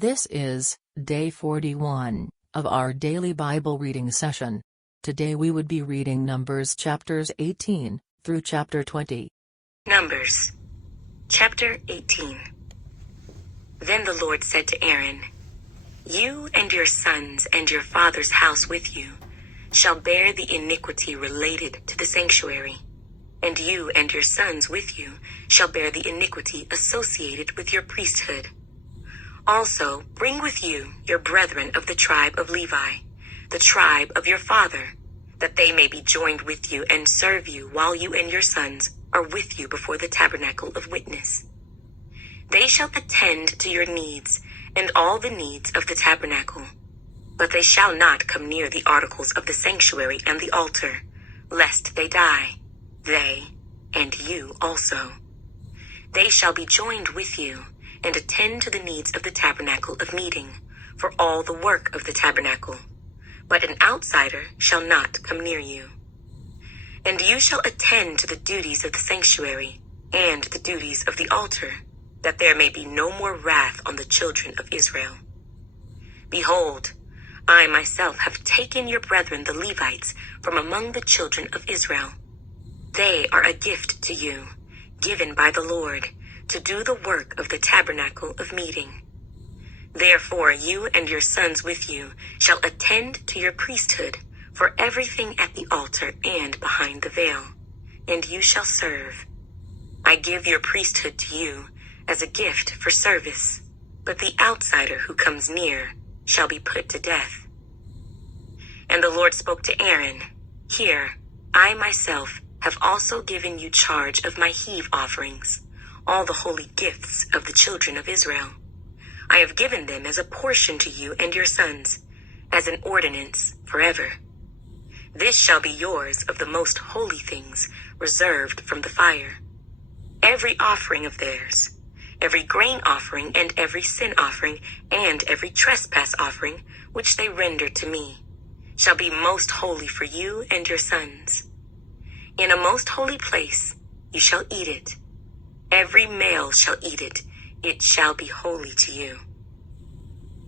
This is day 41 of our daily Bible reading session. Today we would be reading Numbers chapters 18 through chapter 20. Numbers, chapter 18. Then the Lord said to Aaron, "You and your sons and your father's house with you shall bear the iniquity related to the sanctuary, and you and your sons with you shall bear the iniquity associated with your priesthood. Also bring with you your brethren of the tribe of Levi, the tribe of your father, that they may be joined with you and serve you while you and your sons are with you before the tabernacle of witness. They shall attend to your needs and all the needs of the tabernacle, but they shall not come near the articles of the sanctuary and the altar, lest they die, they and you also. They shall be joined with you and attend to the needs of the tabernacle of meeting, for all the work of the tabernacle, but an outsider shall not come near you. And you shall attend to the duties of the sanctuary and the duties of the altar, that there may be no more wrath on the children of Israel. Behold, I myself have taken your brethren the Levites from among the children of Israel. They are a gift to you, given by the Lord, to do the work of the tabernacle of meeting. Therefore you and your sons with you shall attend to your priesthood for everything at the altar and behind the veil, and you shall serve. I give your priesthood to you as a gift for service, but the outsider who comes near shall be put to death." And the Lord spoke to Aaron, "Here, I myself have also given you charge of my heave offerings, all the holy gifts of the children of Israel. I have given them as a portion to you and your sons, as an ordinance forever. This shall be yours of the most holy things reserved from the fire. Every offering of theirs, every grain offering and every sin offering and every trespass offering which they render to me, shall be most holy for you and your sons. In a most holy place you shall eat it. Every male shall eat it. It shall be holy to you.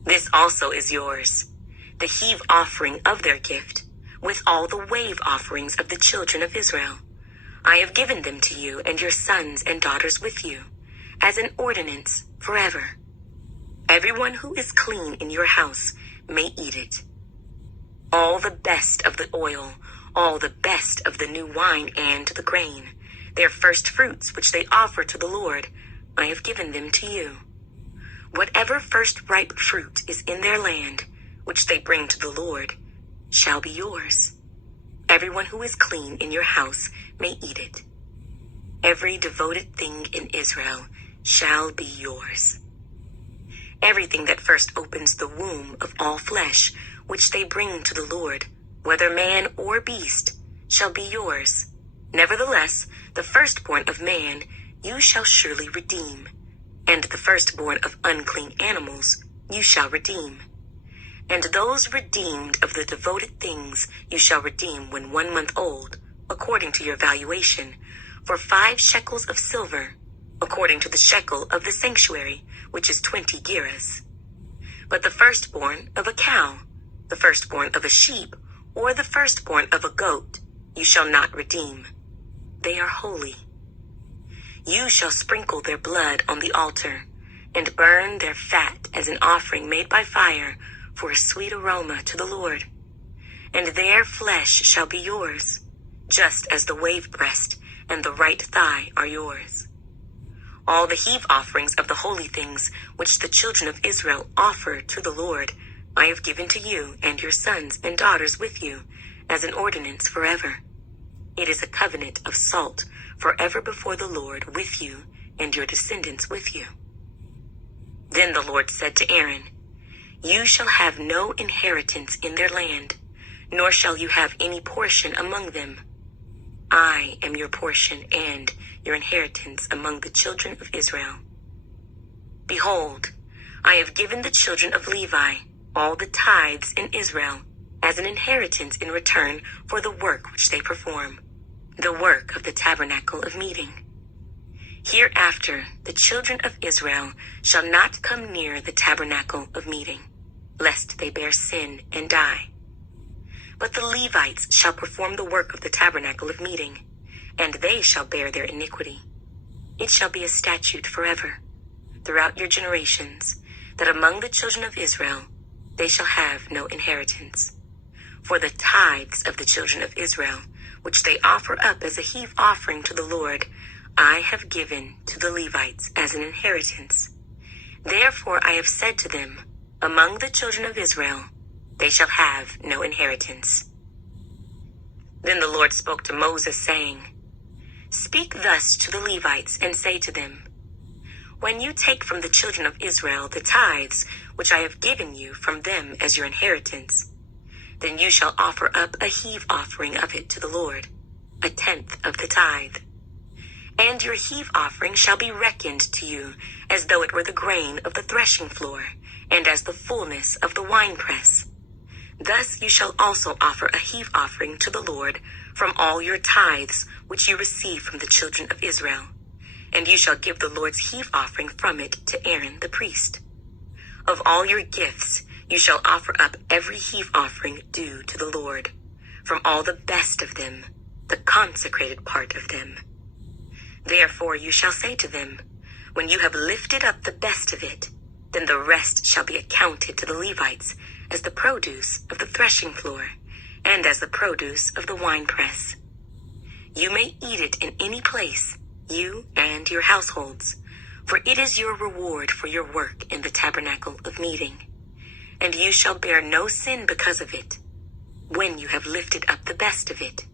This also is yours, the heave offering of their gift, with all the wave offerings of the children of Israel. I have given them to you and your sons and daughters with you, as an ordinance forever. Everyone who is clean in your house may eat it. All the best of the oil, all the best of the new wine and the grain, their first fruits which they offer to the Lord, I have given them to you. Whatever first ripe fruit is in their land, which they bring to the Lord, shall be yours. Everyone who is clean in your house may eat it. Every devoted thing in Israel shall be yours. Everything that first opens the womb of all flesh, which they bring to the Lord, whether man or beast, shall be yours. Nevertheless, the firstborn of man you shall surely redeem, and the firstborn of unclean animals you shall redeem. And those redeemed of the devoted things you shall redeem when 1 month old, according to your valuation, for 5 shekels of silver, according to the shekel of the sanctuary, which is 20 gerahs. But the firstborn of a cow, the firstborn of a sheep, or the firstborn of a goat, you shall not redeem. They are holy. You shall sprinkle their blood on the altar, and burn their fat as an offering made by fire for a sweet aroma to the Lord. And their flesh shall be yours, just as the wave breast and the right thigh are yours. All the heave offerings of the holy things which the children of Israel offer to the Lord, I have given to you and your sons and daughters with you, as an ordinance forever. It is a covenant of salt forever before the Lord with you and your descendants with you." Then the Lord said to Aaron, "You shall have no inheritance in their land, nor shall you have any portion among them. I am your portion and your inheritance among the children of Israel. Behold, I have given the children of Levi all the tithes in Israel as an inheritance in return for the work which they perform, the work of the tabernacle of meeting. Hereafter the children of Israel shall not come near the tabernacle of meeting, lest they bear sin and die. But the Levites shall perform the work of the tabernacle of meeting, and they shall bear their iniquity. It shall be a statute forever, throughout your generations, that among the children of Israel they shall have no inheritance. For the tithes of the children of Israel, which they offer up as a heave offering to the Lord, I have given to the Levites as an inheritance. Therefore I have said to them, among the children of Israel they shall have no inheritance. Then the Lord spoke to Moses, saying, Speak thus to the Levites, and say to them, When you take from the children of Israel the tithes which I have given you from them as your inheritance, then you shall offer up a heave offering of it to the Lord, 1/10 of the tithe. And your heave offering shall be reckoned to you as though it were the grain of the threshing floor, and as the fullness of the winepress. Thus you shall also offer a heave offering to the Lord from all your tithes which you receive from the children of Israel, and you shall give the Lord's heave offering from it to Aaron the priest. Of all your gifts you shall offer up every heave offering due to the Lord, from all the best of them, the consecrated part of them. Therefore you shall say to them, When you have lifted up the best of it, then the rest shall be accounted to the Levites as the produce of the threshing floor, and as the produce of the winepress. You may eat it in any place, you and your households, for it is your reward for your work in the tabernacle of meeting. And you shall bear no sin because of it, when you have lifted up the best of it.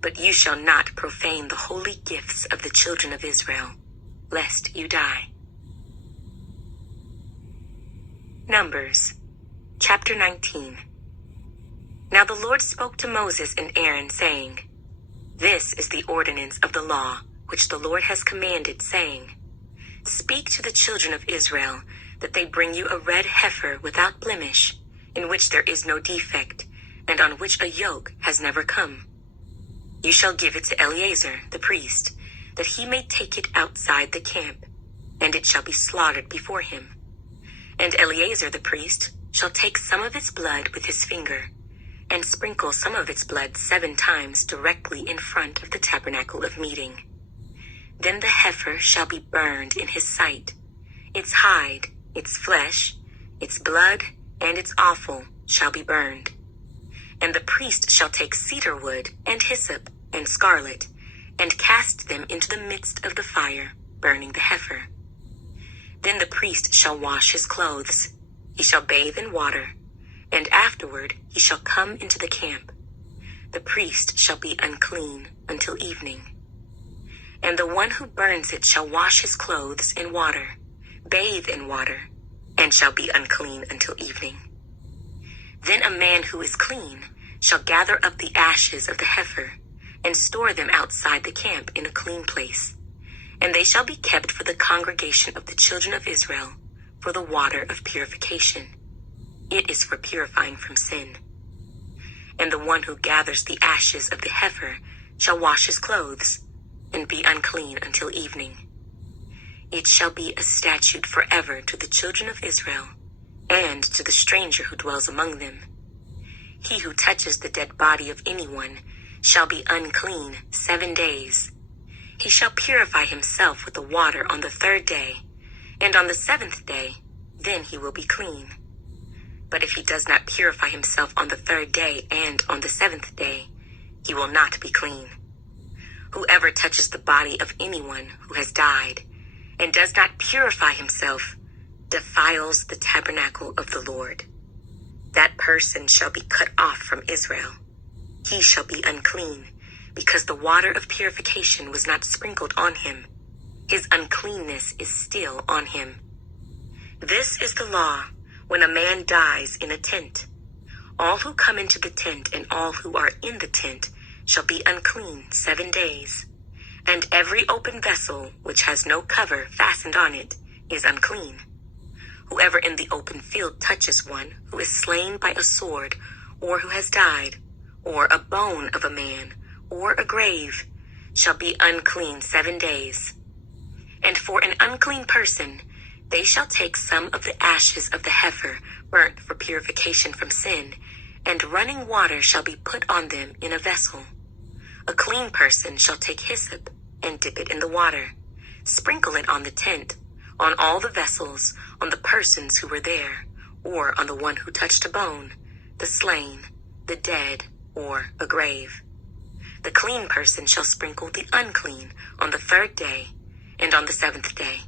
But you shall not profane the holy gifts of the children of Israel, lest you die. Numbers, chapter 19. Now the Lord spoke to Moses and Aaron, saying, This is the ordinance of the law which the Lord has commanded, saying, Speak to the children of Israel, that they bring you a red heifer without blemish, in which there is no defect, and on which a yoke has never come. You shall give it to Eleazar the priest, that he may take it outside the camp, and it shall be slaughtered before him. And Eleazar the priest shall take some of its blood with his finger, and sprinkle some of its blood 7 times directly in front of the tabernacle of meeting. Then the heifer shall be burned in his sight. Its hide, its flesh, its blood, and its offal shall be burned. And the priest shall take cedar wood and hyssop and scarlet, and cast them into the midst of the fire, burning the heifer. Then the priest shall wash his clothes. He shall bathe in water, and afterward he shall come into the camp. The priest shall be unclean until evening. And the one who burns it shall wash his clothes in water, bathe in water, and shall be unclean until evening. Then a man who is clean shall gather up the ashes of the heifer, and store them outside the camp in a clean place. And they shall be kept for the congregation of the children of Israel, for the water of purification. It is for purifying from sin. And the one who gathers the ashes of the heifer shall wash his clothes, and be unclean until evening. It shall be a statute forever to the children of Israel, and to the stranger who dwells among them. He who touches the dead body of anyone shall be unclean 7 days. He shall purify himself with the water on the 3rd day, and on the 7th day, then he will be clean. But if he does not purify himself on the 3rd day and on the 7th day, he will not be clean. Whoever touches the body of anyone who has died, and does not purify himself, defiles the tabernacle of the Lord. That person shall be cut off from Israel. He shall be unclean, because the water of purification was not sprinkled on him. His uncleanness is still on him. This is the law when a man dies in a tent. All who come into the tent and all who are in the tent shall be unclean 7 days. And every open vessel which has no cover fastened on it is unclean. Whoever in the open field touches one who is slain by a sword, or who has died, or a bone of a man, or a grave, shall be unclean 7 days. And for an unclean person, they shall take some of the ashes of the heifer burnt for purification from sin, and running water shall be put on them in a vessel. A clean person shall take hyssop and dip it in the water, sprinkle it on the tent, on all the vessels, on the persons who were there, or on the one who touched a bone, the slain, the dead, or a grave. The clean person shall sprinkle the unclean on the 3rd day, and on the 7th day.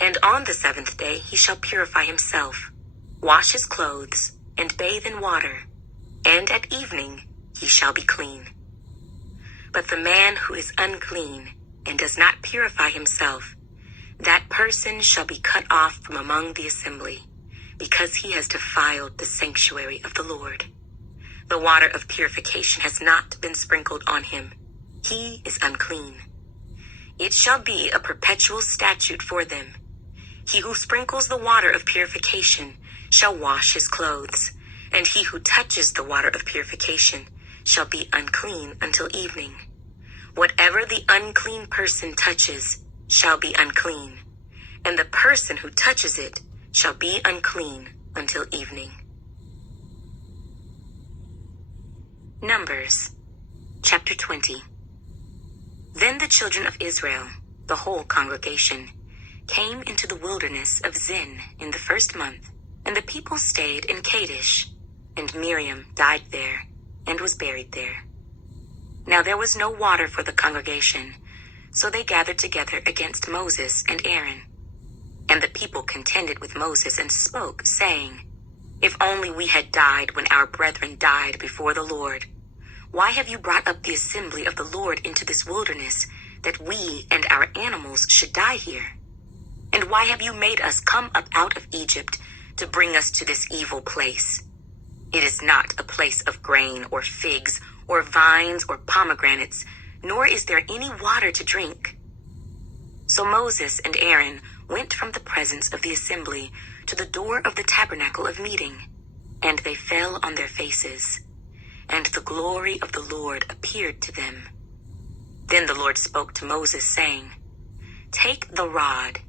And on the 7th day he shall purify himself, wash his clothes, and bathe in water, and at evening he shall be clean. But the man who is unclean and does not purify himself, that person shall be cut off from among the assembly, because he has defiled the sanctuary of the Lord. The water of purification has not been sprinkled on him. He is unclean. It shall be a perpetual statute for them. He who sprinkles the water of purification shall wash his clothes, and he who touches the water of purification shall be unclean until evening. Whatever the unclean person touches shall be unclean, and the person who touches it shall be unclean until evening. Numbers, chapter 20. Then the children of Israel, the whole congregation, came into the wilderness of Zin in the 1st month, and the people stayed in Kadesh, and Miriam died there, and was buried there. Now there was no water for the congregation, so they gathered together against Moses and Aaron. And the people contended with Moses and spoke, saying, If only we had died when our brethren died before the Lord. Why have you brought up the assembly of the Lord into this wilderness, that we and our animals should die here? And why have you made us come up out of Egypt to bring us to this evil place? It is not a place of grain or figs or vines or pomegranates, nor is there any water to drink. So Moses and Aaron went from the presence of the assembly to the door of the tabernacle of meeting, and they fell on their faces, and the glory of the Lord appeared to them. Then the Lord spoke to Moses, saying, Take the rod,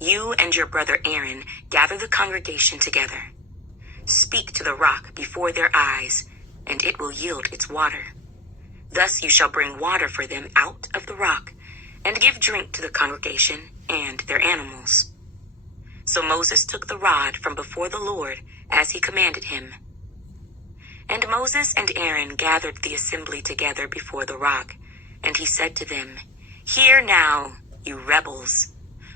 you and your brother Aaron gather the congregation together. Speak to the rock before their eyes, and it will yield its water. Thus you shall bring water for them out of the rock, and give drink to the congregation and their animals. So Moses took the rod from before the Lord, as he commanded him. And Moses and Aaron gathered the assembly together before the rock, and he said to them, Hear now, you rebels.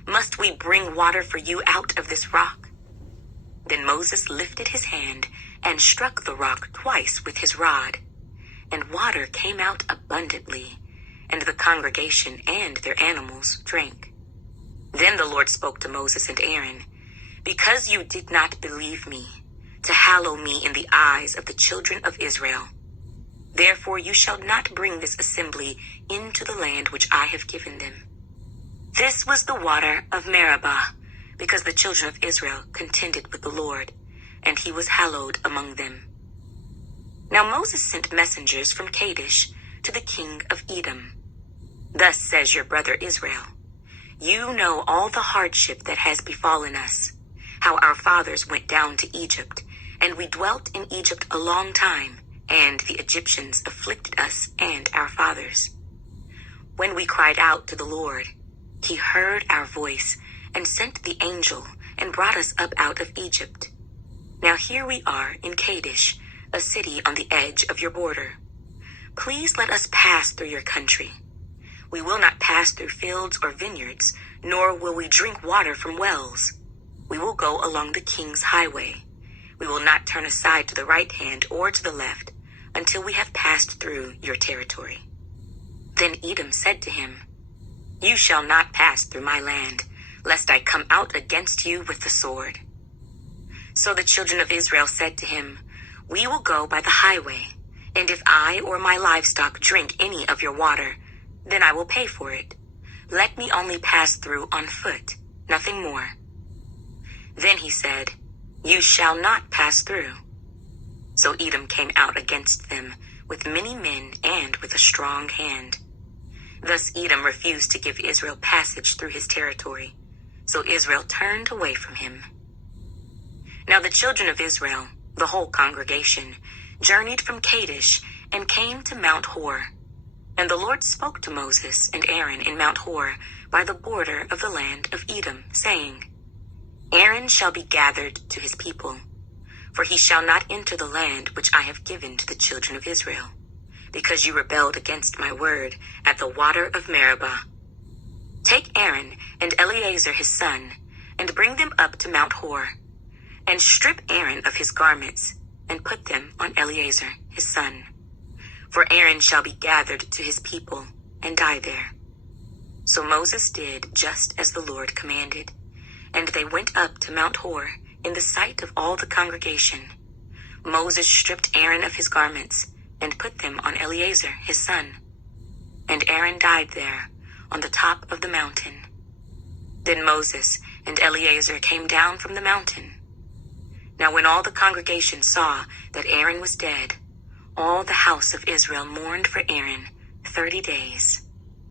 Must we bring water for you out of this rock? Then Moses lifted his hand and struck the rock twice with his rod, and water came out abundantly, and the congregation and their animals drank. Then the Lord spoke to Moses and Aaron, Because you did not believe me, to hallow me in the eyes of the children of Israel, therefore you shall not bring this assembly into the land which I have given them. This was the water of Meribah, because the children of Israel contended with the Lord, and he was hallowed among them. Now Moses sent messengers from Kadesh to the king of Edom. Thus says your brother Israel, You know all the hardship that has befallen us, how our fathers went down to Egypt, and we dwelt in Egypt a long time, and the Egyptians afflicted us and our fathers. When we cried out to the Lord, he heard our voice and sent the angel and brought us up out of Egypt. Now here we are in Kadesh, a city on the edge of your border. Please let us pass through your country. We will not pass through fields or vineyards, nor will we drink water from wells. We will go along the king's highway. We will not turn aside to the right hand or to the left until we have passed through your territory. Then Edom said to him, You shall not pass through my land, lest I come out against you with the sword. So the children of Israel said to him, We will go by the highway, and if I or my livestock drink any of your water, then I will pay for it. Let me only pass through on foot, nothing more. Then he said, You shall not pass through. So Edom came out against them with many men and with a strong hand. Thus Edom refused to give Israel passage through his territory, so Israel turned away from him. Now the children of Israel, the whole congregation, journeyed from Kadesh and came to Mount Hor. And the Lord spoke to Moses and Aaron in Mount Hor by the border of the land of Edom, saying, Aaron shall be gathered to his people, for he shall not enter the land which I have given to the children of Israel, because you rebelled against my word at the water of Meribah. Take Aaron and Eleazar his son, and bring them up to Mount Hor, and strip Aaron of his garments, and put them on Eleazar his son. For Aaron shall be gathered to his people, and die there. So Moses did just as the Lord commanded, and they went up to Mount Hor in the sight of all the congregation. Moses stripped Aaron of his garments, and put them on Eleazar his son. And Aaron died there, on the top of the mountain. Then Moses and Eleazar came down from the mountain. Now when all the congregation saw that Aaron was dead, all the house of Israel mourned for Aaron 30 days.